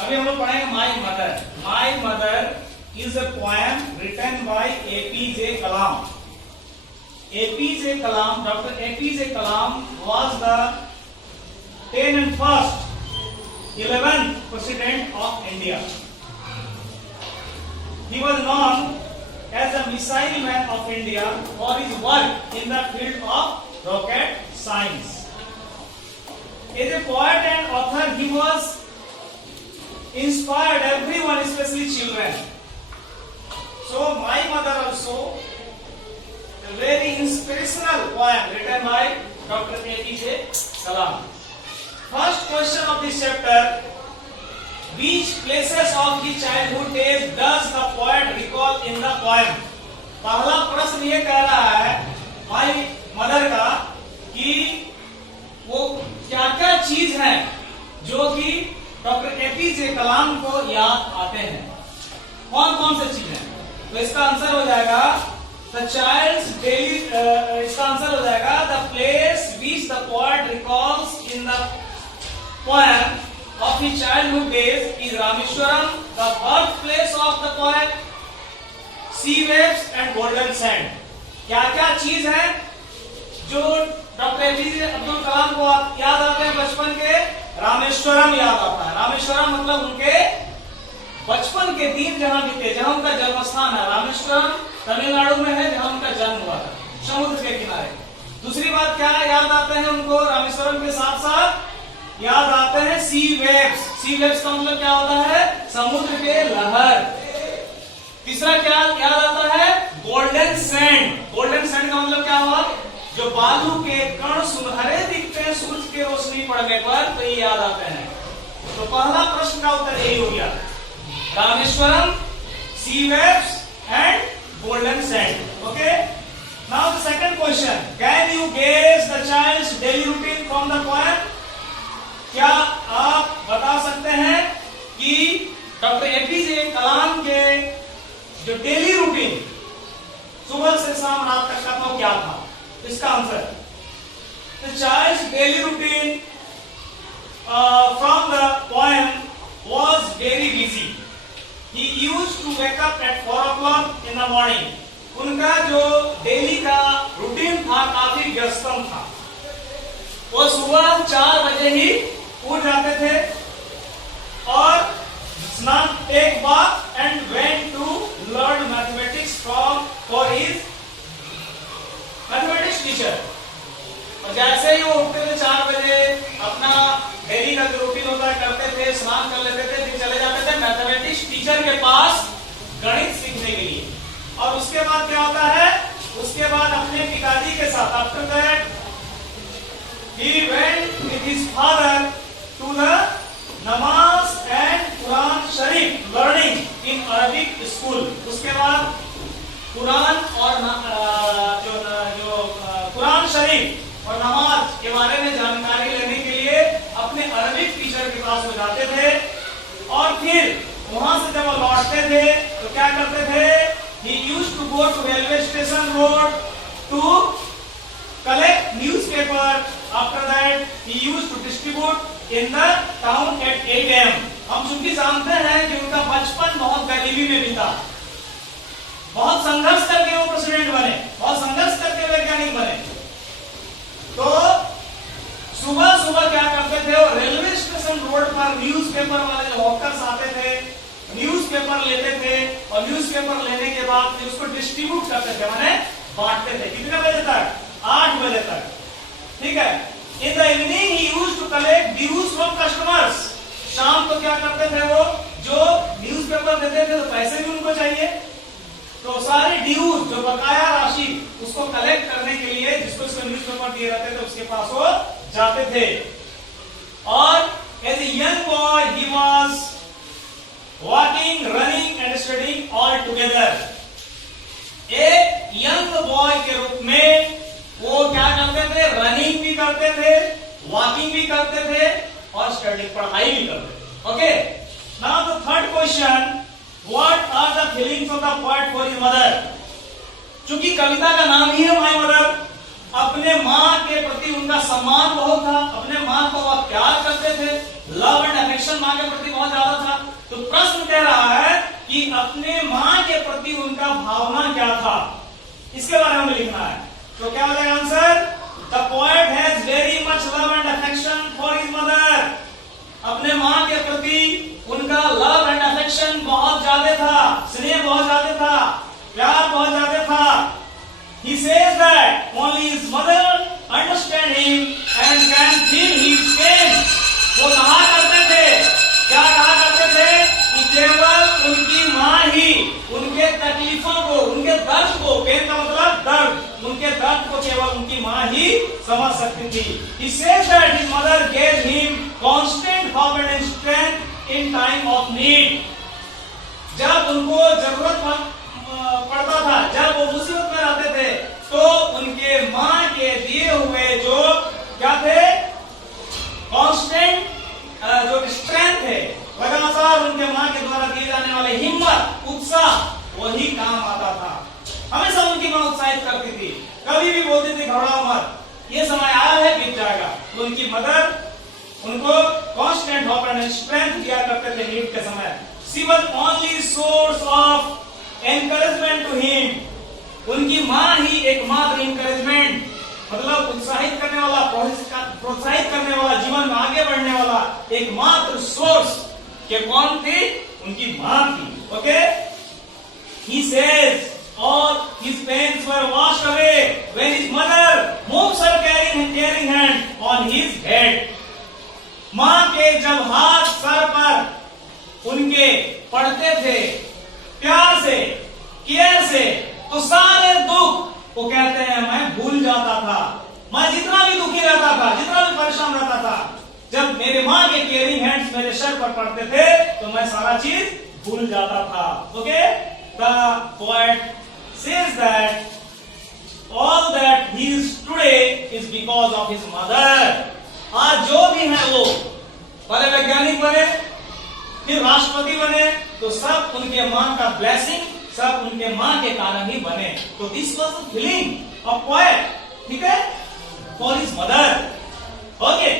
अभी हम लोग पढ़ेंगे my mother. My mother is a poem written by APJ Kalam. APJ Kalam, doctor APJ Kalam was the 10th and first 11th president of India. He was known as the missile man of India for his work in the field of rocket science. As a poet and author, he was inspired everyone, especially children. So, My Mother also a very inspirational poem written by Dr. APJ Kalam. First question of this chapter: which places of his childhood days does the poet recall in the poem? पहला प्रश्न ये कह रहा है my mother का कि वो क्या क्या चीज है जो कि डॉक्टर एपीजे कलाम को याद आते हैं। कौन कौन से चीज है? तो इसका आंसर हो जाएगा द चाइल्ड्स डेली, इसका आंसर हो जाएगा the place which the poet recalls in the poem of his childhood days is Rameshwaram, the birthplace of the poet, sea waves and golden sand. क्या क्या चीज है जो डॉक्टर एपीजे अब्दुल कलाम को याद आते हैं बचपन के? रामेश्वरम याद आता है। रामेश्वरम मतलब उनके बचपन के दिन जहां बीते, जहां उनका जन्म स्थान है। रामेश्वरम तमिलनाडु में है, जहां उनका जन्म हुआ था, समुद्र के किनारे। दूसरी बात क्या याद आते हैं उनको? रामेश्वरम के साथ साथ याद आते हैं सी वेव्स। सी वेव्स का मतलब क्या होता है? समुद्र के लहर। तीसरा क्या याद आता है? Golden sand. गोल्डन सैंड का मतलब क्या हुआ? जो बालू के कण सुनहरे दिखते हैं सूरज की रोशनी पड़ने पर, तो ये याद आते हैं। तो पहला प्रश्न का उत्तर यही हो गया, Rameswaram, sea waves and golden sand. Okay, now the second question, can you guess the child's daily routine from the poem? क्या आप बता सकते हैं कि डॉक्टर एपीजे कलाम के जो डेली रूटीन सुबह से शाम रात तक का वो क्या था? इसका answer, the child's daily routine from the poem was very busy. He used to wake up at 4 o'clock in the morning. उनका जो डेली का रूटीन था काफी व्यस्तम था। वो सुबह 4 बजे ही उठ जाते थे और स्नान एक बार and went to learn mathematics for his mathematics teacher. और जैसे ही वो उठते थे 4 बजे, अपना डेली का जो रूटीन होता है करते थे, स्नान कर लेते थे, फिर चले जाते थे मैथमेटिक्स टीचर के पास गणित सीखने के लिए। और उसके बाद क्या होता है? उसके बाद अपने पिताजी के साथ after that he went with his father to the नमाज and Quran Sharif learning in Arabic school. उसके बाद कुरान और जो कुरान शरीफ और नमाज के बारे में जानकारी लेने के लिए अपने अरबिक टीचर के पास वो जाते थे। और फिर वहां से जब वो लौटते थे तो क्या करते थे? he used to go to railway station road to collect newspaper. After that, he used to distribute in the town at 8 AM. हम चूंकि जानते हैं कि उनका बचपन बहुत गरीबी में बीता, बहुत संघर्ष करके वो प्रेसिडेंट बने, बहुत संघर्ष करके वैज्ञानिक बने। तो सुबह सुबह क्या करते थे? वो रेलवे स्टेशन रोड पर न्यूज़पेपर वाले जो हॉकर्स आते थे, न्यूज़पेपर लेते थे और न्यूज़पेपर लेने के बाद फिर उसको डिस्ट्रीब्यूट करते थे, माने बांटते थे। कितने बजे तक? 8 बजे तक। ठीक है। In the evening he used to collect dues from customers. शाम को क्या करते थे? वो जो न्यूज़पेपर देते थे तो पैसे भी उनको चाहिए, तो सारे ड्यूज जो बकाया राशि उसको कलेक्ट करने के लिए जिसको उसको न्यूज़पेपर दिए रहते थे उसके पास वो जाते थे। और as a young boy he was walking, running and studying all together. एक यंग बॉय के रूप में वो क्या करते थे? रनिंग भी करते थे, वॉकिंग भी करते थे और स्टडी पढ़ाई भी करते थे। Okay, now the third question, what are the feelings of the poet for his mother? चूंकि कविता का नाम ही है माय मदर, अपने माँ के प्रति उनका सम्मान बहुत था, अपने माँ को वह प्यार करते थे, लव एंड अफेक्शन माँ के प्रति बहुत ज्यादा था। अपने मां के प्रति उनका भावना क्या था, इसके बारे में लिखना है। तो क्या हो जाएगा answer? The poet has very much love and affection for his mother. अपने मां के प्रति उनका लव एंड अफेक्शन बहुत ज्यादा था, स्नेह बहुत ज्यादा था, प्यार बहुत ज्यादा था। He says that only his mother understand him and can feel his pain. वो कहा करते थे, क्या कहा करते थे कि केवल उनकी माँ ही उनके तकलीफों को, उनके दर्द को, पेन का मतलब दर्द, उनके दर्द को केवल उनकी माँ ही समझ सकती थी। He says that his mother gave him constant hope and strength in time of need. जब उनको जरूरत पड़ता था, जब वो मुसीबत में रहते थे, तो उनके माँ के दिए हुए जो क्या थे, कांस्टेंट जो स्ट्रेंथ है, लगातार उनके माँ के द्वारा दिए जाने वाले हिम्मत, उत्साह, वही काम आता था। हमेशा उनकी माँ उत्साहित करती थी, कभी भी बोलती थी घबराओ मत, ये समय आया है बीत जाएगा। तो उनकी मदर उनको कांस्टेंट होप एंड स्ट्रेंथ दिया करते थे नीड के समय। She was only source of encouragement to him. उनकी माँ ही एकमात्र इंकरेजमेंट, मतलब उत्साहित करने वाला, प्रोत्साहित करने वाला, जीवन में आगे बढ़ने वाला एकमात्र सोर्स के कौन थी? उनकी माँ थी। Okay, he says all his pains were washed away when his mother moves her caring hand on his head. माँ के जब हाथ सर पर उनके पड़ते थे प्यार से, केयर से, तो सारे दुख वो कहते हैं मैं भूल जाता था। मैं जितना भी दुखी रहता था, जितना भी परेशान रहता था, जब मेरे माँ के केयरिंग हैंड्स मेरे सर पर पड़ते थे तो मैं सारा चीज भूल जाता था। Okay, the poet says that all that he is today is because of his mother. आज जो भी है वो, पहले वैज्ञानिक बने, फिर राष्ट्रपति बने, तो सब उनके माँ का ब्लेसिंग, सब उनके माँ के कारण ही बने। तो this was the feeling of poet, ठीक है, फॉर हिज मदर। ओके,